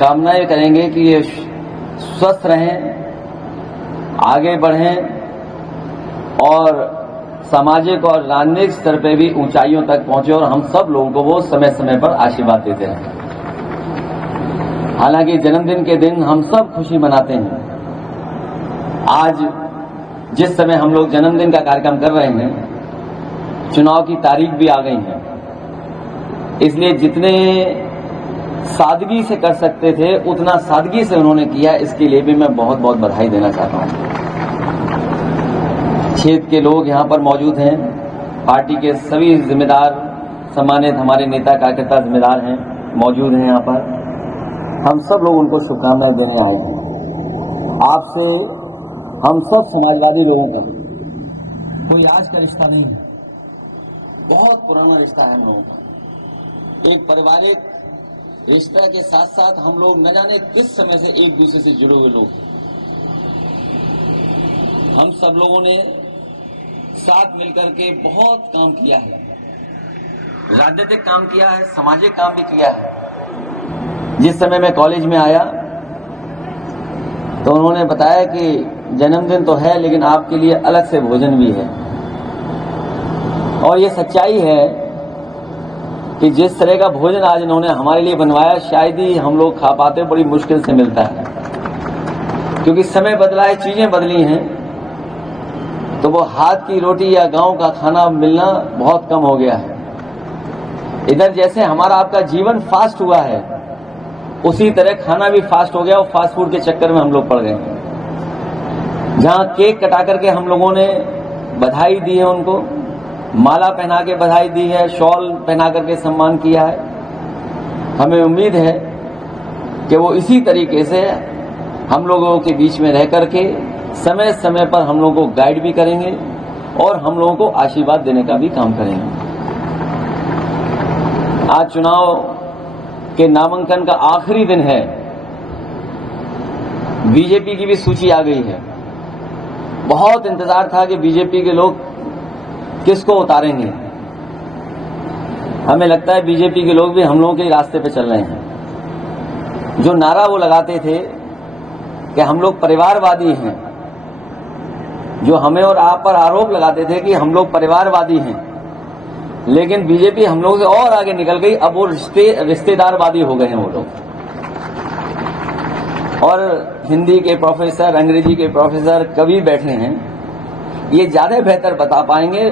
कामनाएं करेंगे कि ये स्वस्थ रहें, आगे बढ़ें और सामाजिक और राजनीतिक स्तर पर भी ऊंचाइयों तक पहुंचे और हम सब लोगों को वो समय समय पर आशीर्वाद देते रहें। हालांकि जन्मदिन के दिन हम सब खुशी मनाते हैं। आज जिस समय हम लोग जन्मदिन का कार्यक्रम कर रहे हैं, चुनाव की तारीख भी आ गई है, इसलिए जितने सादगी से कर सकते थे उतना सादगी से उन्होंने किया, इसके लिए भी मैं बहुत बहुत बधाई देना चाहता हूं। क्षेत्र के लोग यहां पर मौजूद हैं, पार्टी के सभी जिम्मेदार, सम्मानित हमारे नेता कार्यकर्ता जिम्मेदार हैं, मौजूद हैं यहां पर। हम सब लोग उनको शुभकामनाएं देने आए हैं। आपसे हम सब समाजवादी लोगों का कोई आज का रिश्ता नहीं है, बहुत पुराना रिश्ता है हम लोगों का। एक पारिवारिक रिश्ता के साथ साथ हम लोग न जाने किस समय से एक दूसरे से जुड़े हुए लोग। हम सब लोगों ने साथ मिलकर के बहुत काम किया है, राजनीतिक काम किया है, सामाजिक काम भी किया है। जिस समय मैं कॉलेज में आया तो उन्होंने बताया कि जन्मदिन तो है लेकिन आपके लिए अलग से भोजन भी है, और ये सच्चाई है कि जिस तरह का भोजन आज इन्होंने हमारे लिए बनवाया शायद ही हम लोग खा पाते, बड़ी मुश्किल से मिलता है। क्योंकि समय बदला है, चीजें बदली हैं, तो वो हाथ की रोटी या गांव का खाना मिलना बहुत कम हो गया है। इधर जैसे हमारा आपका जीवन फास्ट हुआ है, उसी तरह खाना भी फास्ट हो गया और फास्ट फूड के चक्कर में हम लोग पड़ गए। जहां केक कटा करके हम लोगों ने बधाई दी है, उनको माला पहना के बधाई दी है, शॉल पहना करके सम्मान किया है। हमें उम्मीद है कि वो इसी तरीके से हम लोगों के बीच में रह करके समय समय पर हम लोगों को गाइड भी करेंगे और हम लोगों को आशीर्वाद देने का भी काम करेंगे। आज चुनाव के नामांकन का आखिरी दिन है, बीजेपी की भी सूची आ गई है। बहुत इंतजार था कि बीजेपी के लोग किसको उतारेंगे। हमें लगता है बीजेपी के लोग भी हम लोगों के रास्ते पे चल रहे हैं। जो नारा वो लगाते थे कि हम लोग परिवारवादी हैं, जो हमें और आप पर आरोप लगाते थे कि हम लोग परिवारवादी हैं, लेकिन बीजेपी हम लोगों से और आगे निकल गई। अब वो रिश्तेदारवादी हो गए हैं वो लोग। और हिंदी के प्रोफेसर, अंग्रेजी के प्रोफेसर, कवि बैठे हैं, ये ज्यादा बेहतर बता पाएंगे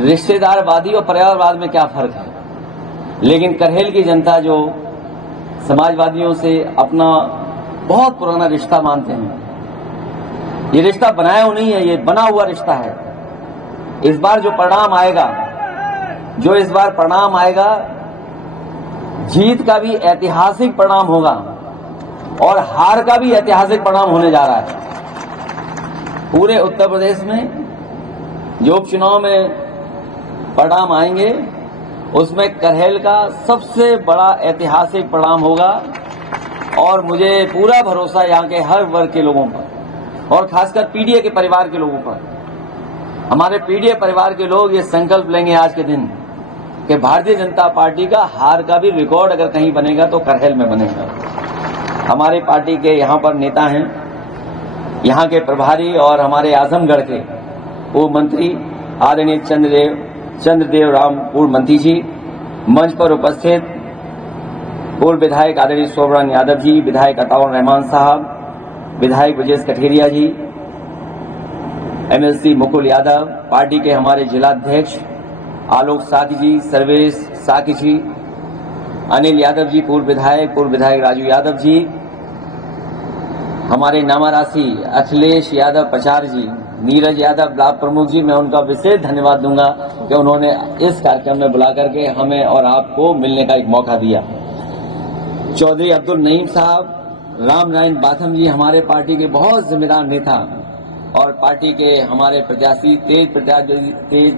रिश्तेदारवादी और परिवारवाद में क्या फर्क है। लेकिन करहेल की जनता जो समाजवादियों से अपना बहुत पुराना रिश्ता मानते हैं, ये रिश्ता बनाया हुआ नहीं है, ये बना हुआ रिश्ता है। इस बार जो परिणाम आएगा, जीत का भी ऐतिहासिक परिणाम होगा और हार का भी ऐतिहासिक परिणाम होने जा रहा है। पूरे उत्तर प्रदेश में जो उपचुनाव में परिणाम आएंगे, उसमें करहेल का सबसे बड़ा ऐतिहासिक परिणाम होगा। और मुझे पूरा भरोसा यहाँ के हर वर्ग के लोगों पर और खासकर पीडीए के परिवार के लोगों पर। हमारे पीडीए परिवार के लोग ये संकल्प लेंगे आज के दिन कि भारतीय जनता पार्टी का हार का भी रिकॉर्ड अगर कहीं बनेगा तो करहेल में बनेगा। हमारी पार्टी के यहाँ पर नेता हैं, यहाँ के प्रभारी और हमारे आजमगढ़ के पूर्व मंत्री आदरणीय चंद्रदेव राम पूर्व मंत्री जी, मंच पर उपस्थित पूर्व विधायक आदरणीय सोबरान यादव जी, विधायक अताउर रहमान साहब, विधायक ब्रजेश कठेरिया जी, एमएलसी मुकुल यादव, पार्टी के हमारे जिलाध्यक्ष आलोक साकी जी, सर्वेश साकी जी, अनिल यादव जी पूर्व विधायक राजू यादव जी, हमारे नामारासी अखिलेश यादव पचार जी, नीरज यादव ब्लॉक प्रमुख जी, मैं उनका विशेष धन्यवाद दूंगा कि उन्होंने इस कार्यक्रम में बुला करके हमें और आपको मिलने का एक मौका दिया। चौधरी अब्दुल नईम साहब, राम नारायण बाथम जी, हमारे पार्टी के बहुत जिम्मेदार नेता और पार्टी के हमारे प्रत्याशी तेज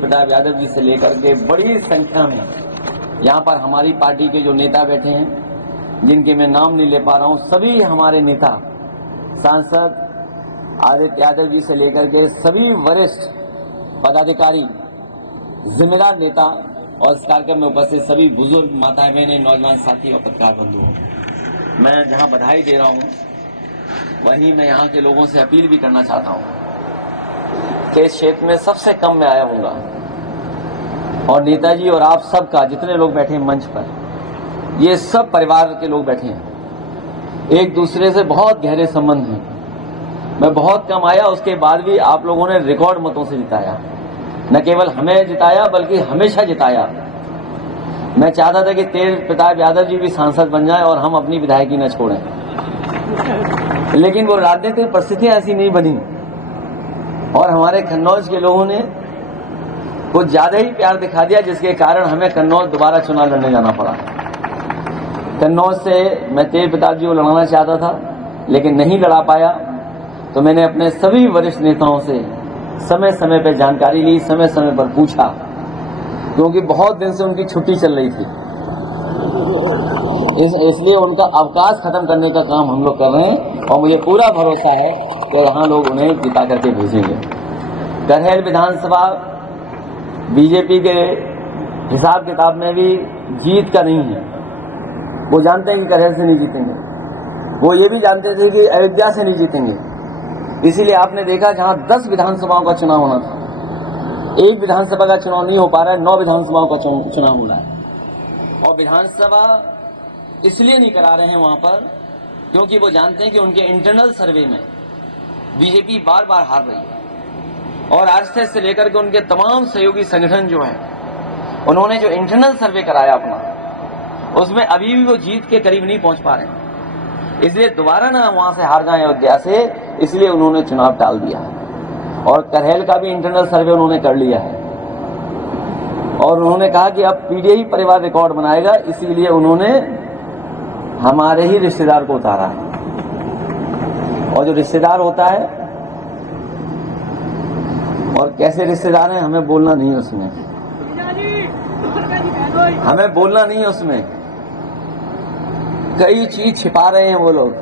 प्रताप यादव जी से लेकर के बड़ी संख्या में यहाँ पर हमारी पार्टी के जो नेता बैठे हैं, जिनके मैं नाम नहीं ले पा रहा हूँ, सभी हमारे नेता, सांसद आदित्य यादव जी से लेकर के सभी वरिष्ठ पदाधिकारी, जिम्मेदार नेता और इस कार्यक्रम में उपस्थित सभी बुजुर्ग माताएं बहनें, नौजवान साथी और पत्रकार बंधुओं, मैं जहां बधाई दे रहा हूं वहीं मैं यहां के लोगों से अपील भी करना चाहता हूं कि इस क्षेत्र में सबसे कम मैं आया हूंगा और नेताजी और आप सबका जितने लोग बैठे हैं मंच पर, ये सब परिवार के लोग बैठे हैं, एक दूसरे से बहुत गहरे संबंध हैं। मैं बहुत कम आया, उसके बाद भी आप लोगों ने रिकॉर्ड मतों से जिताया, न केवल हमें जिताया बल्कि हमेशा जिताया। मैं चाहता था कि तेज प्रताप यादव जी भी सांसद बन जाएं और हम अपनी विधायकी न छोड़ें, लेकिन वो राजनीतिक परिस्थितियां ऐसी नहीं बनी और हमारे कन्नौज के लोगों ने कुछ ज्यादा ही प्यार दिखा दिया, जिसके कारण हमें कन्नौज दोबारा चुनाव लड़ने जाना पड़ा। कन्नौज से मैं तेज प्रताप जी को लड़ाना चाहता था लेकिन नहीं लड़ा पाया, तो मैंने अपने सभी वरिष्ठ नेताओं से समय समय पर जानकारी ली, समय समय पर पूछा, क्योंकि बहुत दिन से उनकी छुट्टी चल रही थी। इसलिए उनका अवकाश खत्म करने का काम हम लोग कर रहे हैं और मुझे पूरा भरोसा है कि यहाँ लोग उन्हें जिता करके भेजेंगे। करहल विधानसभा बीजेपी के हिसाब किताब में भी जीत का नहीं है। वो जानते हैं कि करहल से नहीं जीतेंगे, वो ये भी जानते थे कि अयोध्या से नहीं जीतेंगे। इसीलिए आपने देखा जहां 10 विधानसभाओं का चुनाव होना था, एक विधानसभा का चुनाव नहीं हो पा रहा है, 9 विधानसभाओं का चुनाव हो रहा है। और विधानसभा इसलिए नहीं करा रहे हैं वहां पर क्योंकि वो जानते हैं कि उनके इंटरनल सर्वे में बीजेपी बार बार हार रही है और आरएसएस से लेकर के उनके तमाम सहयोगी संगठन जो हैं, उन्होंने जो इंटरनल सर्वे कराया अपना, उसमें अभी भी वो जीत के करीब नहीं पहुंच पा रहे हैं। इसलिए दोबारा ना वहां से हार जाए अयोध्या से, इसलिए उन्होंने चुनाव टाल दिया है। और करहल का भी इंटरनल सर्वे उन्होंने कर लिया है और उन्होंने कहा कि अब पीडीए ही परिवार रिकॉर्ड बनाएगा, इसीलिए उन्होंने हमारे ही रिश्तेदार को उतारा है। और जो रिश्तेदार होता है, और कैसे रिश्तेदार हैं हमें बोलना नहीं है उसमें, हमें बोलना नहीं है उसमें। कई चीज छिपा रहे हैं वो लोग,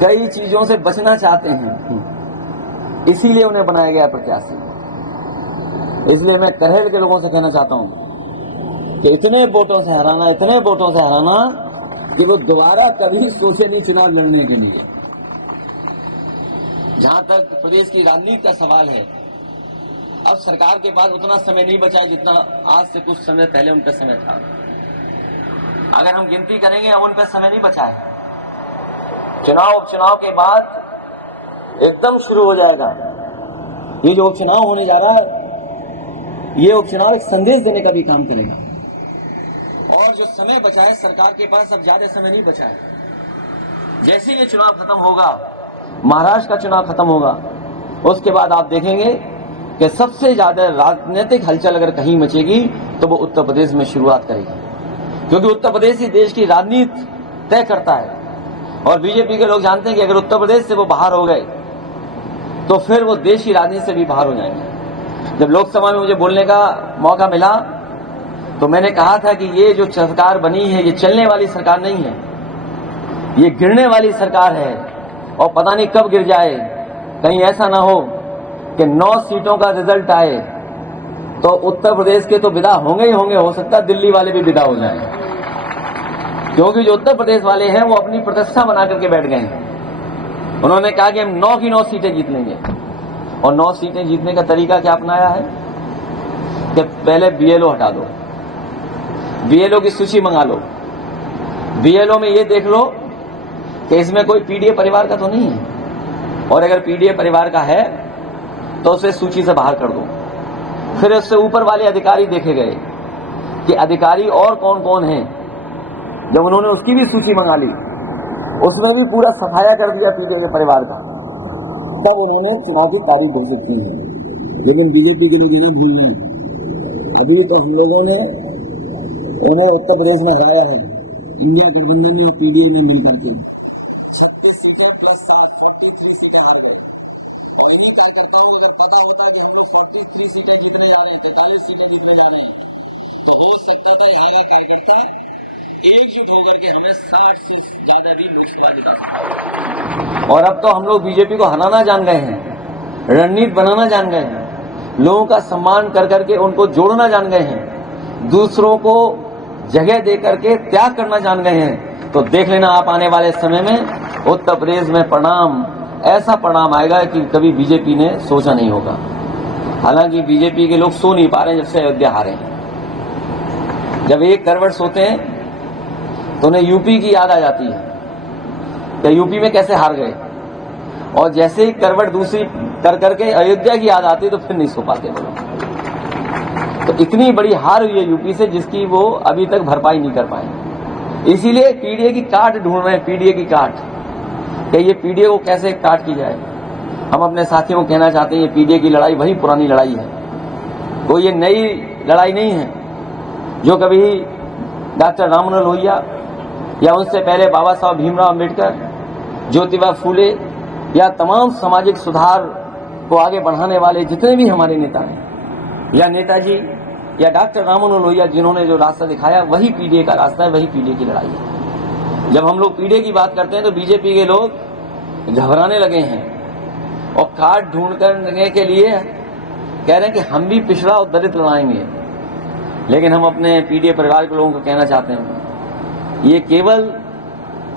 कई चीजों से बचना चाहते हैं, इसीलिए उन्हें बनाया गया प्रत्याशी। इसलिए मैं करहल के लोगों से कहना चाहता हूं कि इतने वोटों से हराना, इतने वोटों से हराना कि वो दोबारा कभी सोचे नहीं चुनाव लड़ने के लिए। जहां तक प्रदेश की राजनीति का सवाल है, अब सरकार के पास उतना समय नहीं बचा है जितना आज से कुछ समय पहले उन पर समय था। अगर हम गिनती करेंगे, अब उन पर समय नहीं बचा है। चुनाव उपचुनाव के बाद एकदम शुरू हो जाएगा। ये जो उपचुनाव होने जा रहा है, ये उपचुनाव एक संदेश देने का भी काम करेगा। और जो समय बचा है सरकार के पास, अब ज्यादा समय नहीं बचा है। जैसे ये चुनाव खत्म होगा, महाराष्ट्र का चुनाव खत्म होगा, उसके बाद आप देखेंगे कि सबसे ज्यादा राजनीतिक हलचल अगर कहीं मचेगी तो वो उत्तर प्रदेश में शुरुआत करेगी, क्योंकि उत्तर प्रदेश ही देश की राजनीति तय करता है। और बीजेपी के लोग जानते हैं कि अगर उत्तर प्रदेश से वो बाहर हो गए तो फिर वो देश की राजनीति से भी बाहर हो जाएंगे। जब लोकसभा में मुझे बोलने का मौका मिला तो मैंने कहा था कि ये जो सरकार बनी है, ये चलने वाली सरकार नहीं है, ये गिरने वाली सरकार है और पता नहीं कब गिर जाए। कहीं ऐसा ना हो कि 9 सीटों का रिजल्ट आए तो उत्तर प्रदेश के तो विदा होंगे ही होंगे, हो सकता है दिल्ली वाले भी विदा हो जाएं, क्योंकि जो उत्तर प्रदेश वाले हैं वो अपनी प्रतिष्ठा बना करके बैठ गए हैं। उन्होंने कहा कि हम 9 की 9 सीटें जीत लेंगे। और 9 सीटें जीतने का तरीका क्या अपनाया है कि पहले बीएलओ हटा दो, बीएलओ की सूची मंगा लो, बीएलओ में ये देख लो कि इसमें कोई पीडीए परिवार का तो नहीं है, और अगर पीडीए परिवार का है तो उसे सूची से बाहर कर दो। फिर उससे ऊपर वाले अधिकारी देखे गए कि अधिकारी और कौन कौन हैं। जब उन्होंने उसकी भी सूची मंगा ली, उसमें भी पूरा सफाया कर दिया पीडीए के परिवार का, तब उन्होंने चुनाव की तारीख घोषित की है। लेकिन बीजेपी के लोग इन्हें भूल नहीं, अभी तो हम लोगों ने उन्हें उत्तर प्रदेश में हराया है इंडिया गठबंधन में और पीडीए में मिलकर के 36 सीटें प्लस 43 सीटें हार गए। और इन्हीं कार्यकर्ताओं को जब पता होता कि हम लोग 43 सीटें जीतने जा रहे हैं, 43 सीटें जीतने जा रहे हैं, तो हो सकता था यहाँ का कार्यकर्ता एकजुट होकर के हमें 60 से ज्यादा भी लोकसभा जिता सकते। और अब तो हम लोग बीजेपी को हराना जान गए हैं, रणनीति बनाना जान गए हैं, लोगों का सम्मान कर करके उनको जोड़ना जान गए हैं, दूसरों को जगह दे करके त्याग करना जान गए हैं। तो देख लेना आप आने वाले समय में उत्तर प्रदेश में परिणाम, ऐसा परिणाम आएगा कि कभी बीजेपी ने सोचा नहीं होगा। हालांकि बीजेपी के लोग सो नहीं पा रहे हैं जब से अयोध्या हारे हैं। जब एक करवट सोते हैं तो उन्हें यूपी की याद आ जाती है कि यूपी में कैसे हार गए, और जैसे ही करवट दूसरी कर करके अयोध्या की याद आती तो फिर नहीं सो पाते लोग। तो इतनी बड़ी हार हुई है यूपी से जिसकी वो अभी तक भरपाई नहीं कर पाए। इसीलिए पीडीए की काट ढूंढ रहे हैं, पीडीए की काट, कि ये पीडीए को कैसे काट की जाए। हम अपने साथियों को कहना चाहते हैं ये पीडीए की लड़ाई वही पुरानी लड़ाई है, कोई ये नई लड़ाई नहीं है जो कभी डॉक्टर राम मनोहर लोहिया या उनसे पहले बाबा साहब भीमराव अम्बेडकर, ज्योतिबा फूले या तमाम सामाजिक सुधार को आगे बढ़ाने वाले जितने भी हमारे नेता हैं, या नेताजी या डॉक्टर राम मनोहर लोहिया जिन्होंने जो रास्ता दिखाया, वही पीडीए का रास्ता है, वही पीडीए की लड़ाई है। जब हम लोग पीडीए की बात करते हैं तो बीजेपी के लोग घबराने लगे हैं और काट ढूंढ करने के लिए कह रहे हैं कि हम भी पिछड़ा और दलित लड़ाएंगे। लेकिन हम अपने पीडीए परिवार के लोगों को कहना चाहते हैं ये केवल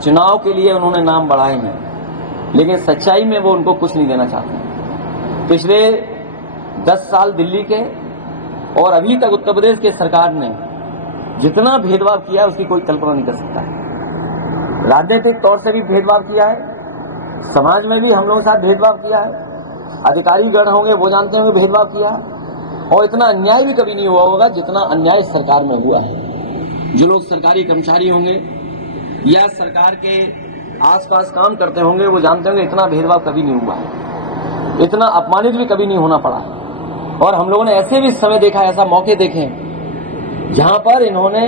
चुनाव के लिए उन्होंने नाम बढ़ाए हैं, लेकिन सच्चाई में वो उनको कुछ नहीं देना चाहते। पिछले 10 साल दिल्ली के और अभी तक उत्तर प्रदेश के सरकार ने जितना भेदभाव किया है उसकी कोई कल्पना नहीं कर सकता है। राजनीतिक तौर से भी भेदभाव किया है, समाज में भी हम लोगों के साथ भेदभाव किया है, अधिकारी गण होंगे वो जानते होंगे भेदभाव किया है, और इतना अन्याय भी कभी नहीं हुआ होगा जितना अन्याय सरकार में हुआ है। जो लोग सरकारी कर्मचारी होंगे या सरकार के आसपास काम करते होंगे वो जानते होंगे इतना भेदभाव कभी नहीं हुआ है, इतना अपमानित भी कभी नहीं होना पड़ा। और हम लोगों ने ऐसे भी समय देखा, ऐसा मौके देखे जहां पर इन्होंने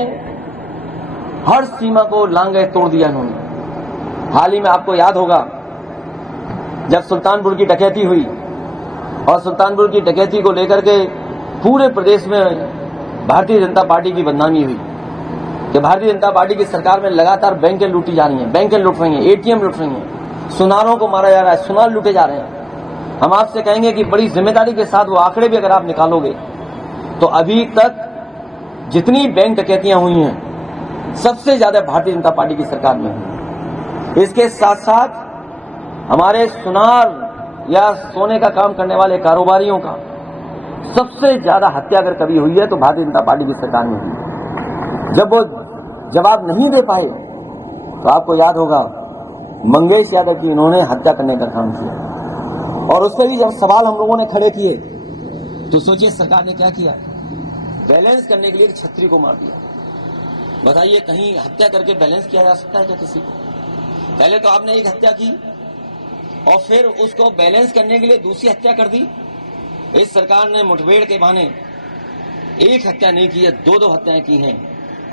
हर सीमा को लांघे तोड़ दिया। इन्होंने हाल ही में आपको याद होगा जब सुल्तानपुर की डकैती हुई, और सुल्तानपुर की डकैती को लेकर के पूरे प्रदेश में भारतीय जनता पार्टी की बदनामी हुई कि भारतीय जनता पार्टी की सरकार में लगातार बैंकें लूटी जा रही हैं, बैंकें लूट रही हैं, एटीएम लूट रही हैं, सुनारों को मारा जा रहा है, सुनार लूटे जा रहे हैं। हम आपसे कहेंगे कि बड़ी जिम्मेदारी के साथ वो आंकड़े भी अगर आप निकालोगे तो अभी तक जितनी बैंक डकैतियां हुई हैं सबसे ज्यादा भारतीय जनता पार्टी की सरकार में हुई। इसके साथ साथ हमारे सुनार या सोने का काम करने वाले कारोबारियों का सबसे ज्यादा हत्या अगर कभी हुई है तो भारतीय जनता पार्टी की सरकार में हुई। जब वो जवाब नहीं दे पाए तो आपको याद होगा मंगेश यादव की इन्होंने हत्या करने का काम किया, और उस पर भी जब सवाल हम लोगों ने खड़े किए तो सोचिए सरकार ने क्या किया, बैलेंस करने के लिए छतरी को मार दिया। बताइए कहीं हत्या करके बैलेंस किया जा सकता है क्या किसी को? पहले तो आपने एक हत्या की और फिर उसको बैलेंस करने के लिए दूसरी हत्या कर दी। इस सरकार ने मुठभेड़ के बहाने एक हत्या नहीं की है, 2-2 हत्याएं की हैं।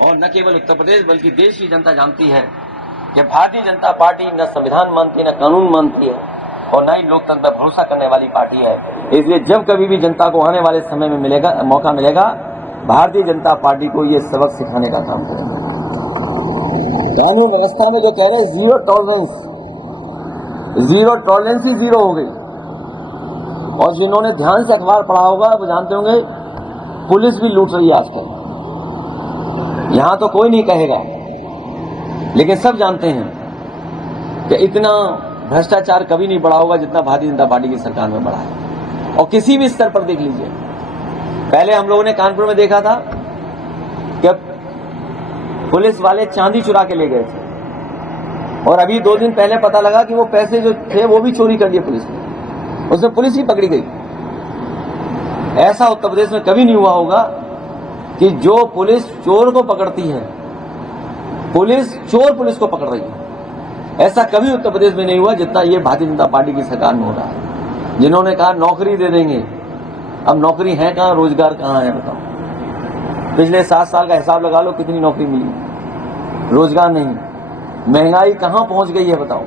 और न केवल उत्तर प्रदेश बल्कि देश की जनता जानती है कि भारतीय जनता पार्टी न संविधान मानती है, न कानून मानती है, और न ही लोकतंत्र पर भरोसा करने वाली पार्टी है। इसलिए जब कभी भी जनता को आने वाले समय में मौका मिलेगा, भारतीय जनता पार्टी को ये सबक सिखाने का काम करेंगे। कानून व्यवस्था में जो कह रहे हैं जीरो टॉलरेंस ही जीरो हो गई। और जिन्होंने ध्यान से अखबार पढ़ा होगा वो जानते होंगे पुलिस भी लूट रही है आजकल। यहां तो कोई नहीं कहेगा, लेकिन सब जानते हैं कि इतना भ्रष्टाचार कभी नहीं बढ़ा होगा जितना भारतीय जनता पार्टी की सरकार में बढ़ा है। और किसी भी स्तर पर देख लीजिए, पहले हम लोगों ने कानपुर में देखा था कि पुलिस वाले चांदी चुरा के ले गए थे, और अभी 2 दिन पहले पता लगा कि वो पैसे जो थे वो भी चोरी कर लिए पुलिस ने, उसमें पुलिस ही पकड़ी गई। ऐसा उत्तर प्रदेश में कभी नहीं हुआ होगा कि जो पुलिस चोर को पकड़ती है, पुलिस चोर पुलिस को पकड़ रही है। ऐसा कभी उत्तर प्रदेश में नहीं हुआ जितना ये भारतीय जनता पार्टी की सरकार में हो रहा है। जिन्होंने कहा नौकरी दे देंगे, अब नौकरी है कहां, रोजगार कहां है बताओ। पिछले 7 साल का हिसाब लगा लो कितनी नौकरी मिली, रोजगार नहीं। महंगाई कहां पहुंच गई है बताओ।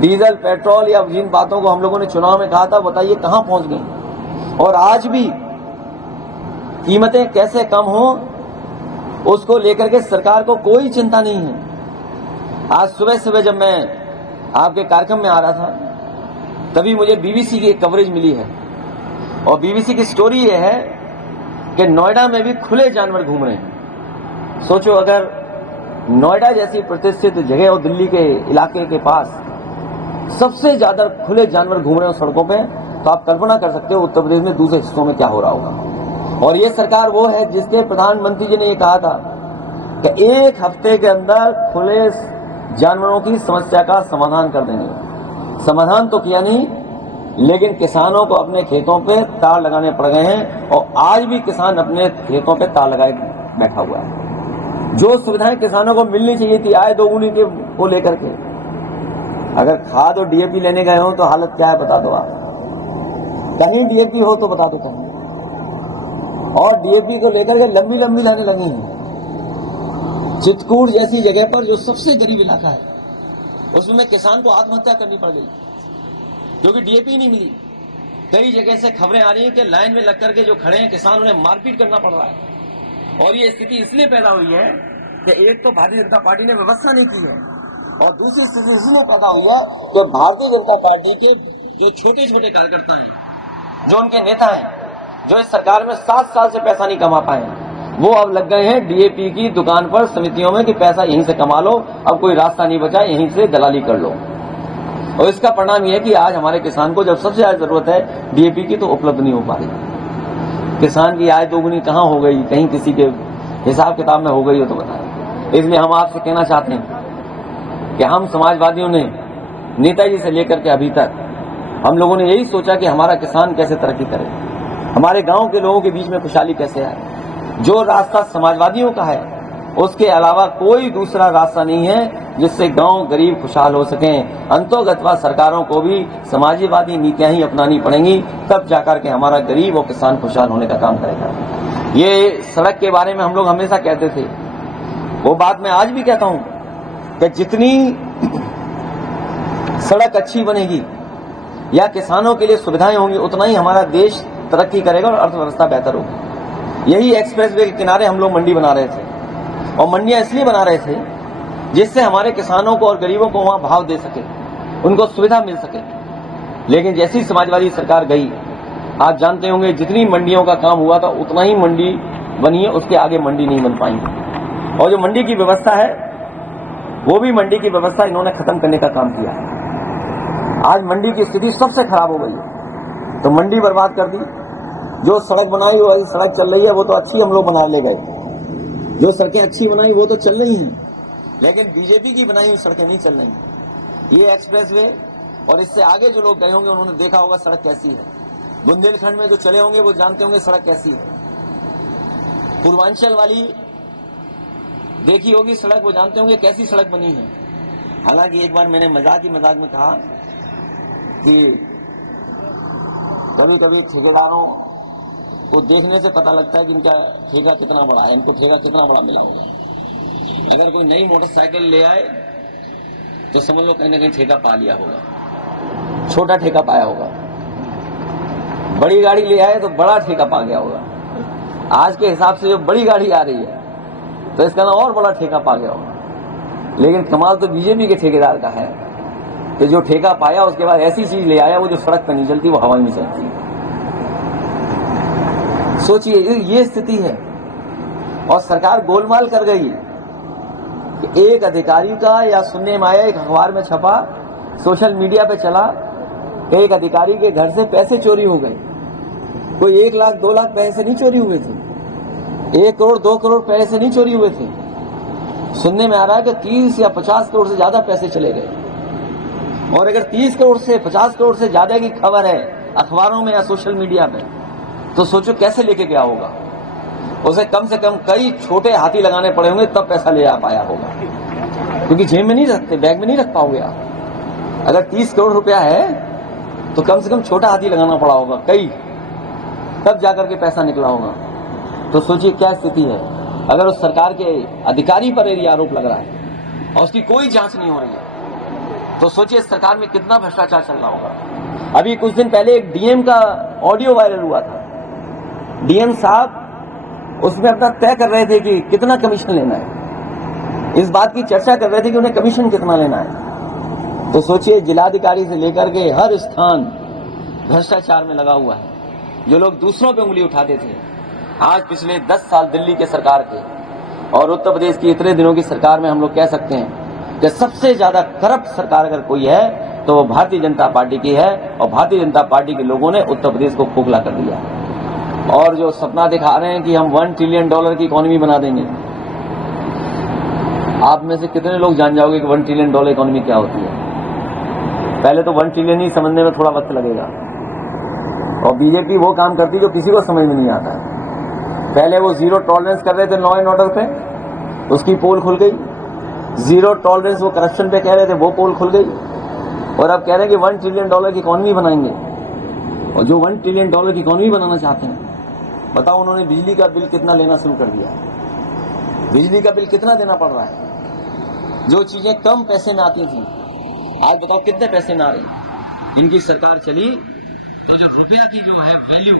डीजल पेट्रोल या जिन बातों को हम लोगों ने चुनाव में कहा था, बताइए कहां पहुंच गई। और आज भी कीमतें कैसे कम हो उसको लेकर के सरकार को कोई चिंता नहीं है। आज सुबह सुबह जब मैं आपके कार्यक्रम में आ रहा था तभी मुझे बीबीसी की एक कवरेज मिली है, और बीबीसी की स्टोरी ये है कि नोएडा में भी खुले जानवर घूम रहे हैं। सोचो अगर नोएडा जैसी प्रतिष्ठित जगह और दिल्ली के इलाके के पास सबसे ज्यादा खुले जानवर घूम रहे हो सड़कों पे, तो आप कल्पना कर सकते हो उत्तर प्रदेश में दूसरे हिस्सों में क्या हो रहा होगा। और ये सरकार वो है जिसके प्रधानमंत्री जी ने ये कहा था कि 1 हफ्ते के अंदर खुले जानवरों की समस्या का समाधान कर देंगे। समाधान तो किया नहीं, लेकिन किसानों को अपने खेतों पे तार लगाने पड़ गए हैं और आज भी किसान अपने खेतों पे तार लगाए बैठा हुआ है। जो सुविधाएं किसानों को मिलनी चाहिए थी आय दोगुनी के को लेकर के, अगर खाद और डीएपी लेने गए हो तो हालत क्या है बता दो आप। कहीं डीएपी हो तो बता दो कहीं, और डीएपी को लेकर के लंबी लंबी लाने लगी हैं। चितकूट जैसी जगह पर जो सबसे गरीब इलाका है उसमें किसान को आत्महत्या करनी पड़ गई क्योंकि डीएपी नहीं मिली। कई जगह से खबरें आ रही हैं कि लाइन में लग करके जो खड़े हैं किसान, उन्हें मारपीट करना पड़ रहा है। और ये स्थिति इसलिए पैदा हुई है कि एक तो भारतीय जनता पार्टी ने व्यवस्था नहीं की है, और दूसरी स्थिति इसलिए पैदा हुई है कि भारतीय जनता पार्टी के जो छोटे छोटे कार्यकर्ता हैं, जो उनके नेता हैं, जो इस सरकार में 7 साल से पैसा नहीं कमा पाए, वो अब लग गए हैं डीएपी की दुकान पर समितियों में कि पैसा यहीं से कमा लो, अब कोई रास्ता नहीं बचा, यहीं से दलाली कर लो। और इसका परिणाम यह है कि आज हमारे किसान को जब सबसे ज्यादा जरूरत है डीएपी की, तो उपलब्ध नहीं हो पा रही। किसान की आय दोगुनी कहां हो गई, कहीं किसी के हिसाब किताब में हो गई हो तो बताएं। इसलिए हम आपसे कहना चाहते हैं कि हम समाजवादियों ने नेताजी से लेकर के अभी तक हम लोगों ने यही सोचा कि हमारा किसान कैसे तरक्की करे, हमारे गांव के लोगों के बीच में खुशहाली कैसे आए। जो रास्ता समाजवादियों का है उसके अलावा कोई दूसरा रास्ता नहीं है जिससे गांव गरीब खुशहाल हो सकें। अंतोगत्वा सरकारों को भी समाजवादी नीतियां ही अपनानी पड़ेंगी, तब जाकर के हमारा गरीब और किसान खुशहाल होने का काम करेगा। ये सड़क के बारे में हम लोग हमेशा कहते थे, वो बात मैं आज भी कहता हूं कि जितनी सड़क अच्छी बनेगी या किसानों के लिए सुविधाएं होंगी, उतना ही हमारा देश तरक्की करेगा और अर्थव्यवस्था बेहतर होगी। यही एक्सप्रेसवे के किनारे हम लोग मंडी बना रहे थे, और मंडियां इसलिए बना रहे थे जिससे हमारे किसानों को और गरीबों को वहां भाव दे सके, उनको सुविधा मिल सके। लेकिन जैसी समाजवादी सरकार गई, आप जानते होंगे जितनी मंडियों का काम हुआ था उतना ही मंडी बनी है, उसके आगे मंडी नहीं बन पाएंगी। और जो मंडी की व्यवस्था है वो भी मंडी की व्यवस्था इन्होंने खत्म करने का काम किया है। आज मंडी की स्थिति सबसे खराब हो गई है, तो मंडी बर्बाद कर दी। जो सड़क बनाई हुई सड़क चल रही है वो तो अच्छी हम लोग बना ले गए, जो सड़कें अच्छी बनाई वो तो चल रही हैं, लेकिन बीजेपी की बनाई हुई सड़कें नहीं चल रही। ये एक्सप्रेसवे और इससे आगे जो लोग गए होंगे उन्होंने देखा होगा सड़क कैसी है। बुंदेलखंड में जो चले होंगे वो जानते होंगे सड़क कैसी है। पूर्वांचल वाली देखी होगी सड़क, वो जानते होंगे कैसी सड़क बनी है। हालांकि एक बार मैंने मजाक में कहा कि कभी कभी ठेकेदारों को देखने से पता लगता है कि इनका ठेका कितना बड़ा है, इनको ठेका कितना बड़ा मिला होगा। अगर कोई नई मोटरसाइकिल ले आए तो समझ लो कहीं ना कहीं ठेका पा लिया होगा, छोटा ठेका पाया होगा। बड़ी गाड़ी ले आए तो बड़ा ठेका पा गया होगा। आज के हिसाब से जो बड़ी गाड़ी आ रही है तो इसका ना और बड़ा ठेका पा गया होगा। लेकिन कमाल तो बीजेपी के ठेकेदार का है कि जो ठेका पाया उसके बाद ऐसी चीज ले आया वो जो सड़क पर नहीं चलती वो हवा में चलती। सोचिए ये स्थिति है, और सरकार गोलमाल कर गई कि एक अधिकारी का, या सुनने में आया एक अखबार में छपा, सोशल मीडिया पे चला, एक अधिकारी के घर से पैसे चोरी हो गए। कोई 1 लाख 2 लाख पैसे नहीं चोरी हुए थे, 1 करोड़ 2 करोड़ पैसे नहीं चोरी हुए थे। सुनने में आ रहा है कि 30 या 50 करोड़ से ज्यादा पैसे चले गए। और अगर 30 करोड़ से 50 करोड़ से ज्यादा की खबर है अखबारों में या सोशल मीडिया में, तो सोचो कैसे लेके गया होगा। उसे कम से कम कई छोटे हाथी लगाने पड़े होंगे तब पैसा ले आ पाया होगा, क्योंकि जेब में नहीं रखते, बैग में नहीं रख पाओगे आप। अगर 30 करोड़ रुपया है तो कम से कम छोटा हाथी लगाना पड़ा होगा कई, तब जाकर के पैसा निकला होगा। तो सोचिए क्या स्थिति है। अगर उस सरकार के अधिकारी पर यदि आरोप लग रहा है और उसकी कोई जांच नहीं हो रही है, तो सोचिए सरकार में कितना भ्रष्टाचार चल रहा होगा। अभी कुछ दिन पहले एक डीएम का ऑडियो वायरल हुआ था। डीएम साहब उसमें अपना तय कर रहे थे कि कितना कमीशन लेना है, इस बात की चर्चा कर रहे थे कि उन्हें कमीशन कितना लेना है। तो सोचिए जिलाधिकारी से लेकर के हर स्थान भ्रष्टाचार में लगा हुआ है। जो लोग दूसरों पे उंगली उठाते थे, आज पिछले 10 साल दिल्ली के सरकार के और उत्तर प्रदेश की इतने दिनों की सरकार में हम लोग कह सकते हैं कि सबसे ज्यादा करप्ट सरकार अगर कोई है तो वो भारतीय जनता पार्टी की है, और भारतीय जनता पार्टी के लोगों ने उत्तर प्रदेश को खोखला कर दिया। और जो सपना दिखा रहे हैं कि हम $1 ट्रिलियन की इकोनॉमी बना देंगे, आप में से कितने लोग जान जाओगे कि $1 ट्रिलियन इकोनॉमी क्या होती है? पहले तो 1 ट्रिलियन ही समझने में थोड़ा वक्त लगेगा, और बीजेपी वो काम करती जो किसी को समझ में नहीं आता है। पहले वो जीरो टॉलरेंस कर रहे थे लॉ एंड ऑर्डर पे, उसकी पोल खुल गई। जीरो टॉलरेंस वो करप्शन पे कह रहे थे, वो पोल खुल गई। और अब कह रहे हैं कि $1 ट्रिलियन की इकोनॉमी बनाएंगे। और जो $1 ट्रिलियन की इकोनॉमी बनाना चाहते हैं, बताओ उन्होंने बिजली का बिल कितना लेना शुरू कर दिया है? बिजली का बिल कितना देना पड़ रहा है? जो चीजें कम पैसे में आती थी, आज बताओ कितने पैसे में आ रही है। इनकी सरकार चली तो जो रुपया की जो है वैल्यू,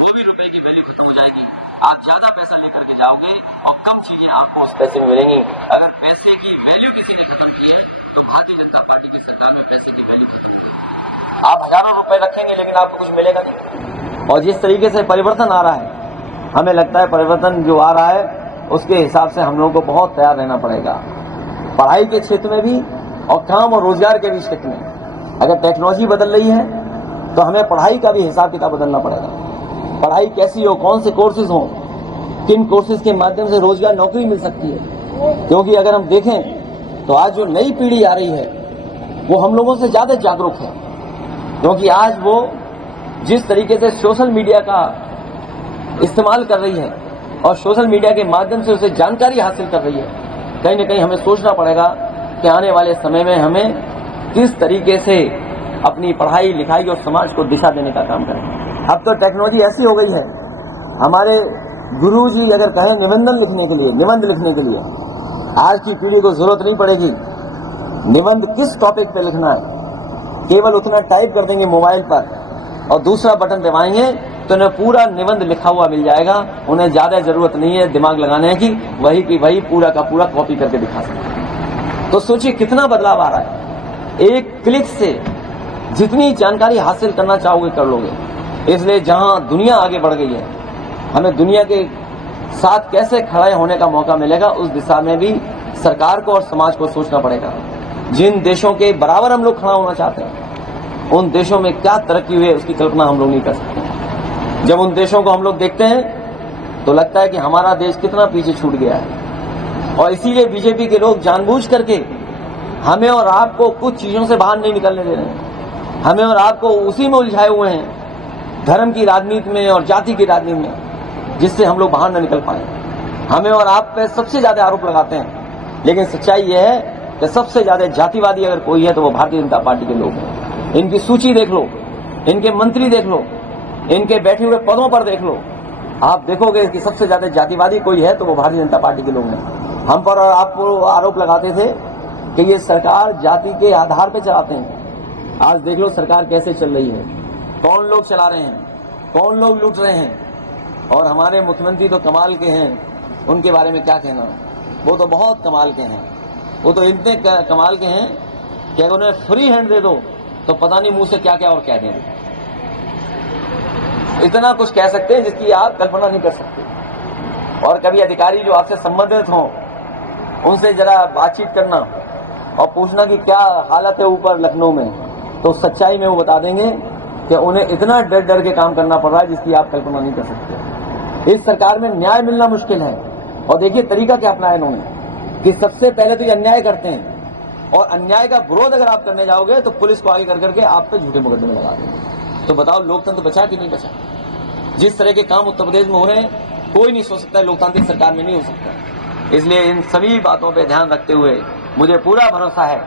वो भी रुपए की वैल्यू खत्म हो जाएगी। आप ज्यादा पैसा लेकर के जाओगे और कम चीजें आपको उस पैसे में मिलेंगी। अगर पैसे की वैल्यू किसी ने खत्म की है तो भारतीय जनता पार्टी की सरकार में पैसे की वैल्यू खत्म हो गई। आप हजारों रुपए रखेंगे लेकिन आपको कुछ मिलेगा नहीं। और जिस तरीके से परिवर्तन आ रहा है, हमें लगता है परिवर्तन जो आ रहा है उसके हिसाब से हम लोगों को बहुत तैयार रहना पड़ेगा। पढ़ाई के क्षेत्र में भी और काम और रोजगार के भी क्षेत्र में। अगर टेक्नोलॉजी बदल रही है तो हमें पढ़ाई का भी हिसाब किताब बदलना पड़ेगा। पढ़ाई कैसी हो, कौन से कोर्सेज हो, किन कोर्सेज के माध्यम से रोजगार नौकरी मिल सकती है। क्योंकि अगर हम देखें तो आज जो नई पीढ़ी आ रही है वो हम लोगों से ज्यादा जागरूक है, क्योंकि आज वो जिस तरीके से सोशल मीडिया का इस्तेमाल कर रही है और सोशल मीडिया के माध्यम से उसे जानकारी हासिल कर रही है, कहीं ना कहीं हमें सोचना पड़ेगा कि आने वाले समय में हमें किस तरीके से अपनी पढ़ाई लिखाई और समाज को दिशा देने का काम करें। अब तो टेक्नोलॉजी ऐसी हो गई है, हमारे गुरुजी अगर कहें निबंध लिखने के लिए आज की पीढ़ी को जरूरत नहीं पड़ेगी निबंध किस टॉपिक पे लिखना है, केवल उतना टाइप कर देंगे मोबाइल पर और दूसरा बटन दबाएंगे तो उन्हें पूरा निबंध लिखा हुआ मिल जाएगा। उन्हें ज्यादा जरूरत नहीं है दिमाग लगाने की, वही पूरा का पूरा कॉपी करके दिखा सकते। तो सोचिए कितना बदलाव आ रहा है। एक क्लिक से जितनी जानकारी हासिल करना चाहोगे कर लोगे। इसलिए जहां दुनिया आगे बढ़ गई है, हमें दुनिया के साथ कैसे खड़े होने का मौका मिलेगा, उस दिशा में भी सरकार को और समाज को सोचना पड़ेगा। जिन देशों के बराबर हम लोग खड़ा होना चाहते हैं, उन देशों में क्या तरक्की हुई है उसकी कल्पना हम लोग नहीं कर सकते। जब उन देशों को हम लोग देखते हैं तो लगता है कि हमारा देश कितना पीछे छूट गया है। और इसीलिए बीजेपी के लोग जानबूझ करके हमें और आपको कुछ चीजों से बाहर नहीं निकलने दे रहे हैं। हमें और आपको उसी में उलझाए हुए हैं, धर्म की राजनीति में और जाति की राजनीति में, जिससे हम लोग बाहर न निकल पाए। हमें और आप पे सबसे ज्यादा आरोप लगाते हैं, लेकिन सच्चाई यह है कि सबसे ज्यादा जातिवादी अगर कोई है तो वो भारतीय जनता पार्टी के लोग हैं। इनकी सूची देख लो, इनके मंत्री देख लो, इनके बैठे हुए पदों पर देख लो, आप देखोगे कि सबसे ज्यादा जातिवादी कोई है तो वो भारतीय जनता पार्टी के लोग हैं। हम पर और आपको आरोप लगाते थे कि ये सरकार जाति के आधार पर चलाते हैं। आज देख लो सरकार कैसे चल रही है, कौन लोग चला रहे हैं, कौन लोग लूट रहे हैं। और हमारे मुख्यमंत्री तो कमाल के हैं, उनके बारे में क्या कहना, वो तो बहुत कमाल के हैं। वो तो इतने कमाल के हैं कि अगर उन्हें फ्री हैंड दे दो तो पता नहीं मुंह से क्या क्या और कह देंगे। इतना कुछ कह सकते हैं जिसकी आप कल्पना नहीं कर सकते। और कभी अधिकारी जो आपसे संबंधित हों उनसे जरा बातचीत करना और पूछना कि क्या हालत है ऊपर लखनऊ में, तो सच्चाई में वो बता देंगे कि उन्हें इतना डर डर के काम करना पड़ रहा है जिसकी आप कल्पना नहीं कर सकते। इस सरकार में न्याय मिलना मुश्किल है। और देखिए तरीका क्या अपनाया इन्होंने कि सबसे पहले तो ये अन्याय करते हैं, और अन्याय का विरोध अगर आप करने जाओगे तो पुलिस को आगे कर करके आप पे झूठे मुकदमे लगा देंगे। तो बताओ लोकतंत्र बचा कि नहीं बचा? जिस तरह के काम उत्तर प्रदेश में हो रहे हैं कोई नहीं सोच सकता लोकतांत्रिक सरकार में नहीं हो सकता। इसलिए इन सभी बातों पर ध्यान रखते हुए मुझे पूरा भरोसा है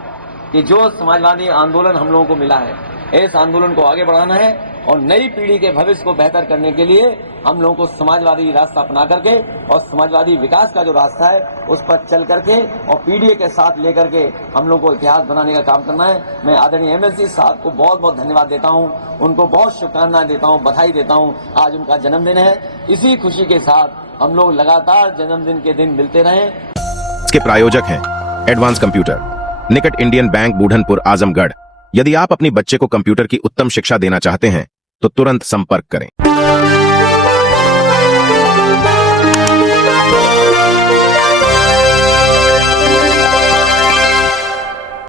कि जो समाजवादी आंदोलन हम लोगों को मिला है, इस आंदोलन को आगे बढ़ाना है और नई पीढ़ी के भविष्य को बेहतर करने के लिए हम लोगों को समाजवादी रास्ता अपना करके और समाजवादी विकास का जो रास्ता है उस पर चल करके और पीडीए के साथ लेकर के हम लोगों को इतिहास बनाने का काम करना है। मैं आदरणीय एमएलसी साहब को बहुत बहुत धन्यवाद देता हूं, उनको बहुत शुभकामनाएं देता हूं, बधाई देता हूं। आज उनका जन्मदिन है, इसी खुशी के साथ हम लोग लगातार जन्मदिन के दिन मिलते रहें। इसके प्रायोजक हैं एडवांस कंप्यूटर, निकट इंडियन बैंक, बूढ़नपुर, आजमगढ़। यदि आप अपनी बच्चे को कंप्यूटर की उत्तम शिक्षा देना चाहते हैं तो तुरंत संपर्क करें।